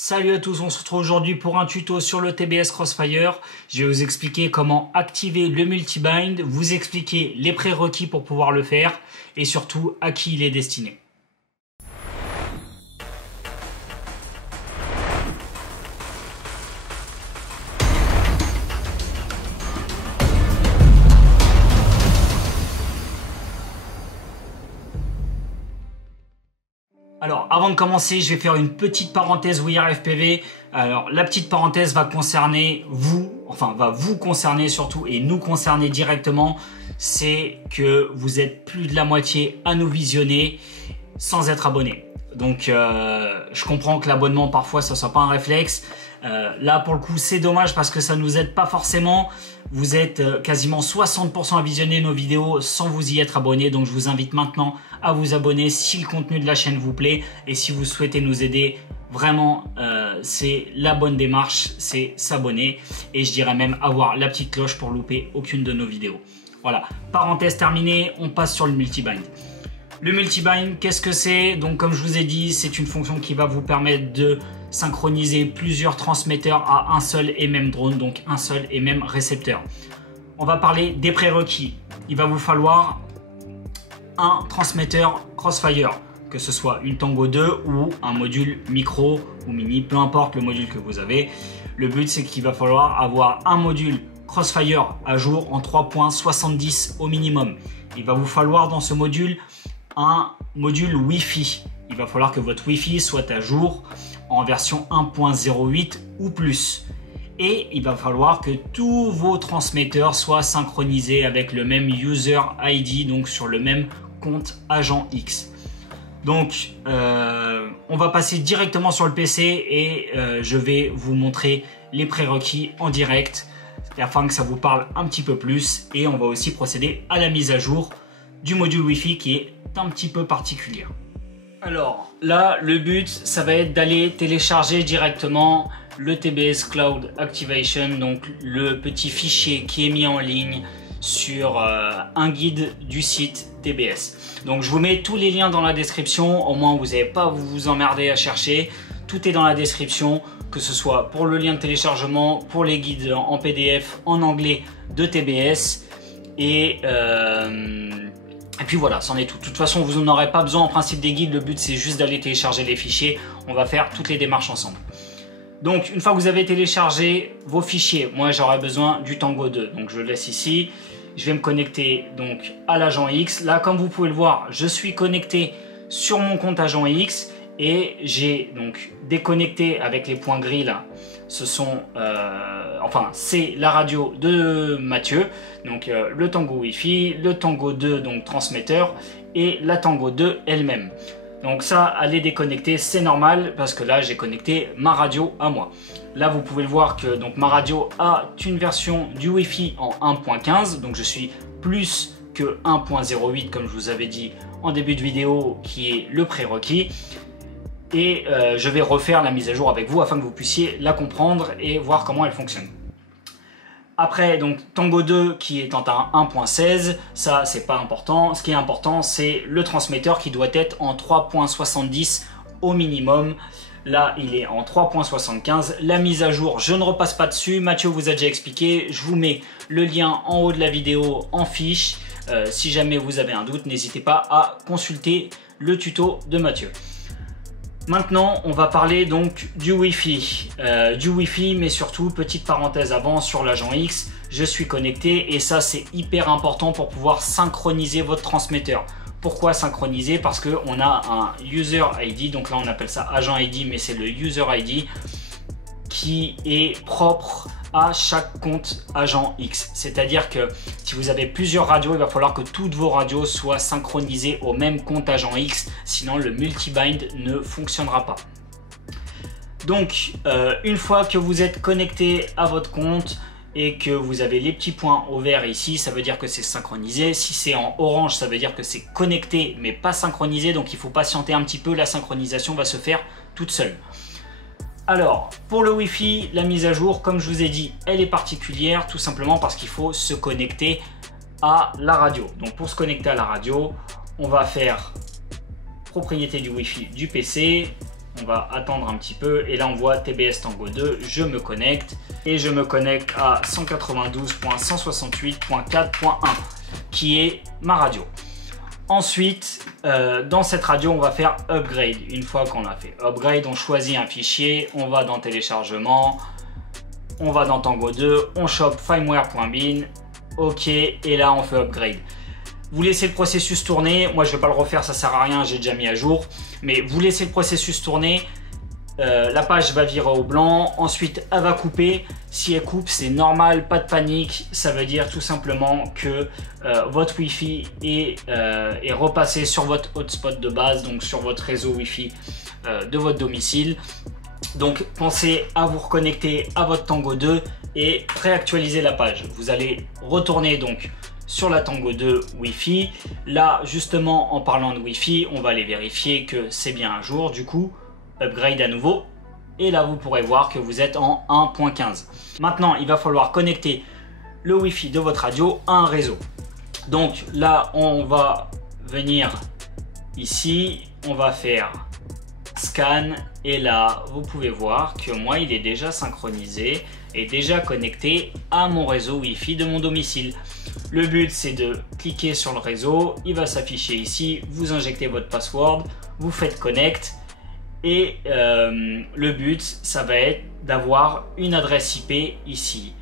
Salut à tous, on se retrouve aujourd'hui pour un tuto sur le TBS Crossfire. Je vais vous expliquer comment activer le multibind, vous expliquer les prérequis pour pouvoir le faire et surtout à qui il est destiné. Alors, avant de commencer, je vais faire une petite parenthèse WeAreFPV. Alors, la petite parenthèse va concerner vous, enfin, va vous concerner surtout et nous concerner directement. C'est que vous êtes plus de la moitié à nous visionner sans être abonné. Donc, je comprends que l'abonnement, parfois, ça soit pas un réflexe. Là, pour le coup, c'est dommage parce que ça nous aide pas forcément. Vous êtes quasiment 60% à visionner nos vidéos sans vous y être abonné. Donc, je vous invite maintenant à vous abonner si le contenu de la chaîne vous plaît. Et si vous souhaitez nous aider, vraiment, c'est la bonne démarche, c'est s'abonner. Et je dirais même avoir la petite cloche pour louper aucune de nos vidéos. Voilà, parenthèse terminée, on passe sur le multibind. Le multibind, qu'est-ce que c'est? Donc, comme je vous ai dit, c'est une fonction qui va vous permettre de synchroniser plusieurs transmetteurs à un seul et même drone, donc un seul et même récepteur. On va parler des prérequis. Il va vous falloir un transmetteur Crossfire, que ce soit une Tango 2 ou un module micro ou mini, peu importe le module que vous avez. Le but, c'est qu'il va falloir avoir un module Crossfire à jour en 3.70 au minimum. Il va vous falloir dans ce module un module Wi-Fi. Il va falloir que votre Wi-Fi soit à jour en version 1.08 ou plus. Et il va falloir que tous vos transmetteurs soient synchronisés avec le même user ID, donc sur le même compte agent X. Donc, on va passer directement sur le PC et je vais vous montrer les prérequis en direct afin que ça vous parle un petit peu plus. Et on va aussi procéder à la mise à jour du module Wi-Fi qui est un petit peu particulière. Alors là, le but, ça va être d'aller télécharger directement le TBS Cloud Activation, donc le petit fichier qui est mis en ligne sur un guide du site TBS. Donc je vous mets tous les liens dans la description, au moins vous n'avez pas à vous emmerder à chercher. Tout est dans la description, que ce soit pour le lien de téléchargement, pour les guides en PDF, en anglais de TBS et puis voilà, c'en est tout. De toute façon, vous n'en aurez pas besoin en principe des guides. Le but, c'est juste d'aller télécharger les fichiers. On va faire toutes les démarches ensemble. Donc, une fois que vous avez téléchargé vos fichiers, moi, j'aurai besoin du Tango 2. Donc, je le laisse ici. Je vais me connecter donc à l'agent X. Là, comme vous pouvez le voir, je suis connecté sur mon compte agent X et j'ai donc déconnecté avec les points gris là. Ce sont, c'est la radio de Mathieu, donc le Tango Wi-Fi, le Tango 2 donc transmetteur et la Tango 2 elle-même. Donc ça, à les déconnecter, c'est normal parce que là j'ai connecté ma radio à moi. Là vous pouvez le voir que donc ma radio a une version du Wi-Fi en 1.15, donc je suis plus que 1.08 comme je vous avais dit en début de vidéo qui est le prérequis. Et je vais refaire la mise à jour avec vous afin que vous puissiez la comprendre et voir comment elle fonctionne. Après, donc Tango 2 qui est en 1.16, ça c'est pas important. Ce qui est important, c'est le transmetteur qui doit être en 3.70 au minimum. Là, il est en 3.75. La mise à jour, je ne repasse pas dessus. Mathieu vous a déjà expliqué. Je vous mets le lien en haut de la vidéo en fiche. Si jamais vous avez un doute, n'hésitez pas à consulter le tuto de Mathieu. Maintenant, on va parler donc du Wi-Fi. Mais surtout, petite parenthèse avant, sur l'agent X, je suis connecté et ça, c'est hyper important pour pouvoir synchroniser votre transmetteur. Pourquoi synchroniser? Parce qu'on a un User ID, donc là on appelle ça agent ID, mais c'est le User ID qui est propre à chaque compte agent X. C'est-à-dire que si vous avez plusieurs radios, il va falloir que toutes vos radios soient synchronisées au même compte agent X, sinon le multibind ne fonctionnera pas. Donc, une fois que vous êtes connecté à votre compte et que vous avez les petits points au vert ici, ça veut dire que c'est synchronisé. Si c'est en orange, ça veut dire que c'est connecté mais pas synchronisé, donc il faut patienter un petit peu, la synchronisation va se faire toute seule. Alors, pour le Wi-Fi, la mise à jour, comme je vous ai dit, elle est particulière, tout simplement parce qu'il faut se connecter à la radio. Donc, pour se connecter à la radio, on va faire propriété du Wi-Fi du PC, on va attendre un petit peu et là on voit TBS Tango 2, je me connecte et je me connecte à 192.168.4.1 qui est ma radio. Ensuite, dans cette radio, on va faire upgrade. Une fois qu'on a fait upgrade, on choisit un fichier, on va dans téléchargement, on va dans Tango 2, on chope firmware.bin, ok, et là on fait upgrade. Vous laissez le processus tourner, moi je ne vais pas le refaire, ça sert à rien, j'ai déjà mis à jour, mais vous laissez le processus tourner, la page va virer au blanc, ensuite elle va couper. Si elle coupe, c'est normal, pas de panique, ça veut dire tout simplement que votre Wi-Fi est repassé sur votre hotspot de base, donc sur votre réseau Wi-Fi de votre domicile. Donc pensez à vous reconnecter à votre Tango 2 et réactualiser la page. Vous allez retourner donc sur la Tango 2 Wi-Fi. Là justement, en parlant de Wi-Fi, on va aller vérifier que c'est bien un jour. Du coup, upgrade à nouveau. Et là, vous pourrez voir que vous êtes en 1.15. Maintenant, il va falloir connecter le Wi-Fi de votre radio à un réseau. Donc là, on va venir ici, on va faire scan. Et là, vous pouvez voir que moi, il est déjà synchronisé et déjà connecté à mon réseau Wi-Fi de mon domicile. Le but, c'est de cliquer sur le réseau. Il va s'afficher ici. Vous injectez votre password. Vous faites connect. Et le but, ça va être d'avoir une adresse IP ici.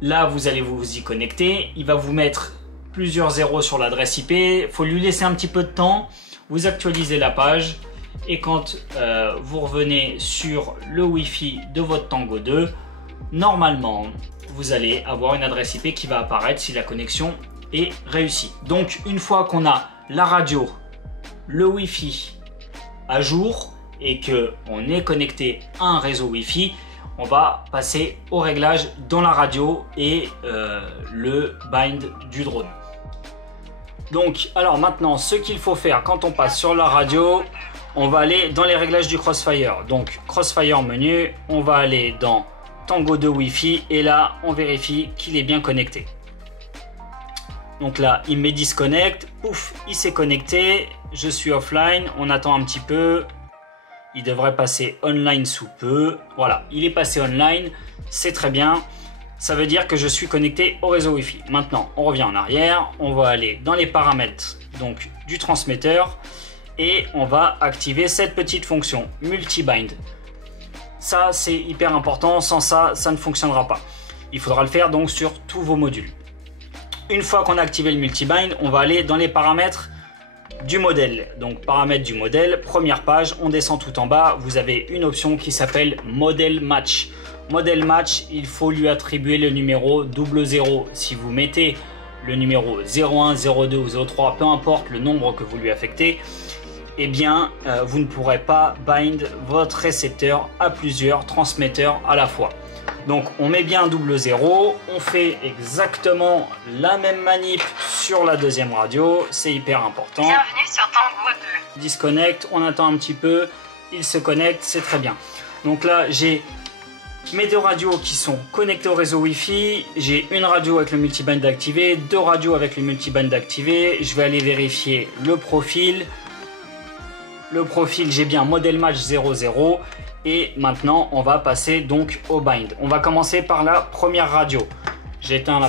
Là, vous allez vous y connecter. Il va vous mettre plusieurs zéros sur l'adresse IP. Il faut lui laisser un petit peu de temps. Vous actualisez la page. Et quand vous revenez sur le Wi-Fi de votre Tango 2, normalement, vous allez avoir une adresse IP qui va apparaître si la connexion est réussie. Donc, une fois qu'on a la radio, le Wi-Fi à jour, et qu'on est connecté à un réseau Wi-Fi, on va passer au réglage dans la radio et le bind du drone. Donc, alors maintenant, ce qu'il faut faire quand on passe sur la radio, on va aller dans les réglages du Crossfire. Donc, Crossfire menu, on va aller dans Tango 2 Wi-Fi et là, on vérifie qu'il est bien connecté. Donc là, il me disconnecte, pouf, il s'est connecté, je suis offline, on attend un petit peu. Il devrait passer online sous peu. Voilà, il est passé online, c'est très bien. Ça veut dire que je suis connecté au réseau Wi-Fi. Maintenant, on revient en arrière. On va aller dans les paramètres donc, du transmetteur et on va activer cette petite fonction multi-bind. Ça, c'est hyper important. Sans ça, ça ne fonctionnera pas. Il faudra le faire donc sur tous vos modules. Une fois qu'on a activé le multi-bind, on va aller dans les paramètres du modèle. Donc paramètres du modèle, première page, on descend tout en bas, vous avez une option qui s'appelle modèle match. Modèle match, il faut lui attribuer le numéro 00. Si vous mettez le numéro 01, 02 ou 03, peu importe le nombre que vous lui affectez, eh bien vous ne pourrez pas bind votre récepteur à plusieurs transmetteurs à la fois. Donc on met bien 00, on fait exactement la même manip sur la deuxième radio, c'est hyper important. Bienvenue sur Tango 2. Disconnect, on attend un petit peu, il se connecte, c'est très bien. Donc là j'ai mes deux radios qui sont connectées au réseau Wi-Fi, j'ai une radio avec le multiband activé, deux radios avec le multiband activé, je vais aller vérifier le profil. Le profil, j'ai bien modèle match 00. Et maintenant, on va passer donc au bind. On va commencer par la première radio. J'éteins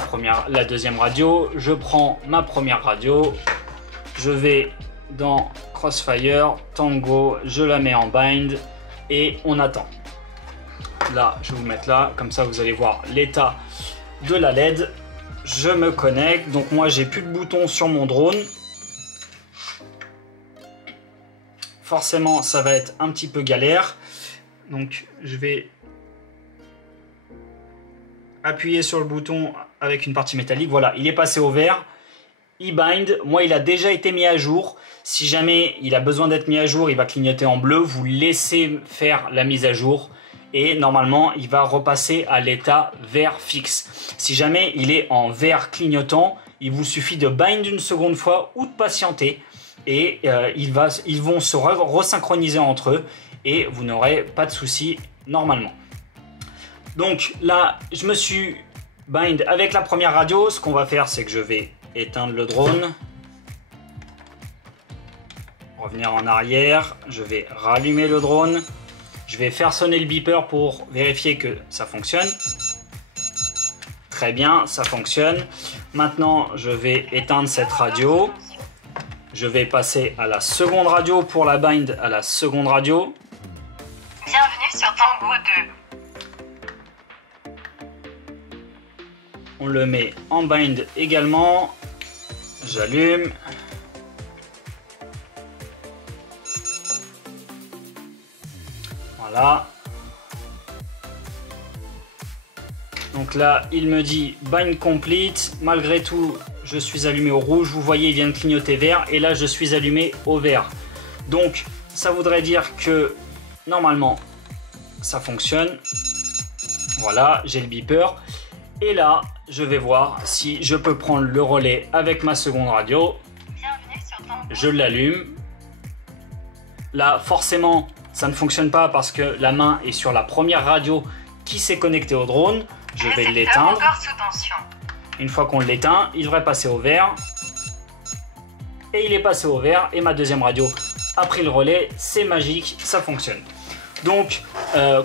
la deuxième radio. Je prends ma première radio. Je vais dans Crossfire, Tango. Je la mets en bind et on attend. Là, je vais vous mettre là. Comme ça, vous allez voir l'état de la LED. Je me connecte. Donc moi, j'ai plus de boutons sur mon drone. Forcément, ça va être un petit peu galère. Donc je vais appuyer sur le bouton avec une partie métallique. Voilà, il est passé au vert. E-bind, moi il a déjà été mis à jour. Si jamais il a besoin d'être mis à jour, il va clignoter en bleu. Vous laissez faire la mise à jour et normalement il va repasser à l'état vert fixe. Si jamais il est en vert clignotant, il vous suffit de bind une seconde fois ou de patienter et ils vont se resynchroniser entre eux. Et vous n'aurez pas de soucis normalement. Donc là, je me suis bind avec la première radio. Ce qu'on va faire, c'est que je vais éteindre le drone. revenir en arrière, je vais rallumer le drone, je vais faire sonner le beeper pour vérifier que ça fonctionne. Très bien, ça fonctionne. Maintenant, je vais éteindre cette radio. Je vais passer à la seconde radio pour la bind à la seconde radio. Bienvenue sur Tango 2. On le met en bind également. J'allume. Voilà. Donc là, il me dit bind complete. Malgré tout, je suis allumé au rouge. Vous voyez, il vient de clignoter vert. Et là, je suis allumé au vert. Donc, ça voudrait dire que normalement, ça fonctionne. Voilà, j'ai le beeper. Et là, je vais voir si je peux prendre le relais avec ma seconde radio. Bienvenue sur Tango. Je l'allume. Là, forcément, ça ne fonctionne pas parce que la main est sur la première radio qui s'est connectée au drone. Je vais l'éteindre. Encore sous tension. Une fois qu'on l'éteint, il devrait passer au vert. Et il est passé au vert. Et ma deuxième radio a pris le relais. C'est magique, ça fonctionne. Donc,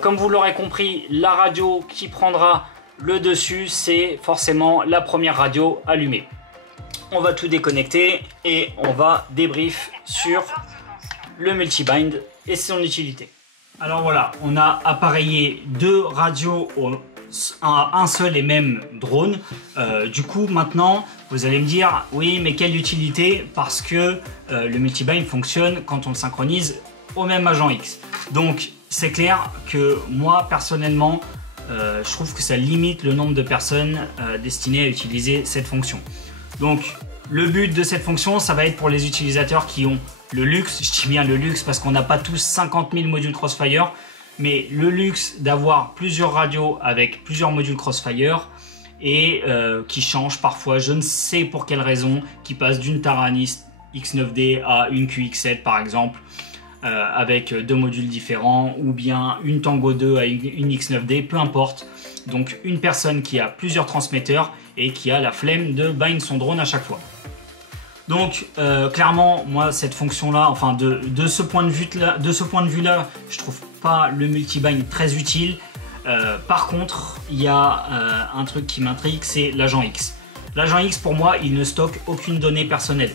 comme vous l'aurez compris, la radio qui prendra le dessus, c'est forcément la première radio allumée. On va tout déconnecter et on va débrief sur le multibind et son utilité. Alors voilà, on a appareillé deux radios à un seul et même drone. Du coup, maintenant, vous allez me dire, oui, mais quelle utilité? Parce que le multibind fonctionne quand on le synchronise au même agent X. Donc, c'est clair que moi, personnellement, je trouve que ça limite le nombre de personnes destinées à utiliser cette fonction. Donc, le but de cette fonction, ça va être pour les utilisateurs qui ont le luxe, je dis bien le luxe parce qu'on n'a pas tous 50 000 modules Crossfire, mais le luxe d'avoir plusieurs radios avec plusieurs modules Crossfire et qui changent parfois, je ne sais pour quelle raison, qui passent d'une Taranis X9D à une QX7 par exemple, avec deux modules différents, ou bien une Tango 2 à une X9D, peu importe. Donc une personne qui a plusieurs transmetteurs et qui a la flemme de bind son drone à chaque fois. Donc clairement, moi cette fonction là, enfin de ce point de vue là, je trouve pas le multibind très utile. Par contre, il y a un truc qui m'intrigue, c'est l'agent X. L'agent X pour moi, il ne stocke aucune donnée personnelle.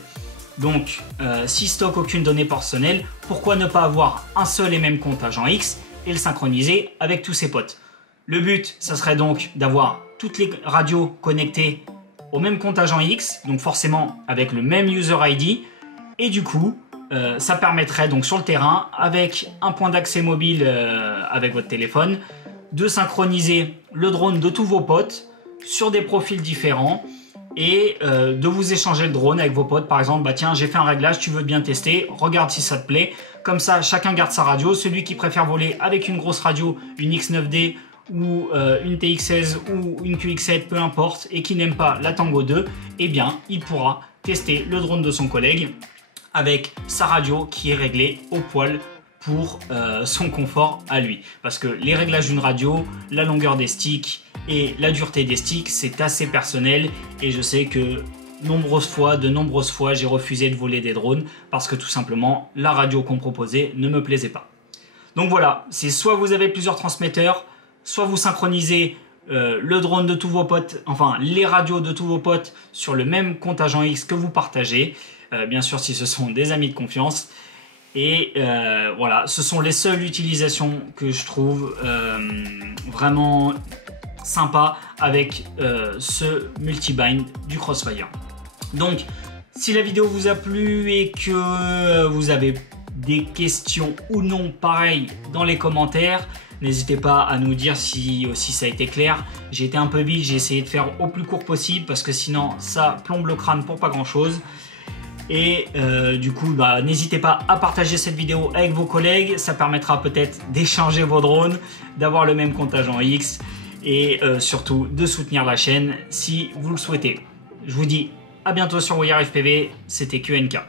Donc s'il stocke aucune donnée personnelle, pourquoi ne pas avoir un seul et même compte agent X et le synchroniser avec tous ses potes? Le but, ça serait donc d'avoir toutes les radios connectées au même compte agent X, donc forcément avec le même user ID, et du coup ça permettrait donc sur le terrain, avec un point d'accès mobile avec votre téléphone, de synchroniser le drone de tous vos potes sur des profils différents et de vous échanger le drone avec vos potes. Par exemple, bah tiens, j'ai fait un réglage, tu veux bien tester, regarde si ça te plaît. Comme ça, chacun garde sa radio. Celui qui préfère voler avec une grosse radio, une X9D ou une TX16 ou une QX7, peu importe, et qui n'aime pas la Tango 2, eh bien, il pourra tester le drone de son collègue avec sa radio qui est réglée au poil pour son confort à lui. Parce que les réglages d'une radio, la longueur des sticks et la dureté des sticks, c'est assez personnel, et je sais que de nombreuses fois, j'ai refusé de voler des drones parce que tout simplement, la radio qu'on proposait ne me plaisait pas. Donc voilà, c'est soit vous avez plusieurs transmetteurs, soit vous synchronisez le drone de tous vos potes, enfin les radios de tous vos potes sur le même compte agent X que vous partagez, bien sûr si ce sont des amis de confiance. Et voilà, ce sont les seules utilisations que je trouve vraiment sympa avec ce multibind du Crossfire. Donc, si la vidéo vous a plu et que vous avez des questions ou non, pareil, dans les commentaires, n'hésitez pas à nous dire si ça a été clair. J'ai été un peu vite, j'ai essayé de faire au plus court possible parce que sinon ça plombe le crâne pour pas grand chose. Et du coup, bah, n'hésitez pas à partager cette vidéo avec vos collègues, ça permettra peut-être d'échanger vos drones, d'avoir le même compte agent X et surtout de soutenir la chaîne si vous le souhaitez. Je vous dis à bientôt sur WeAreFPV, c'était QNK.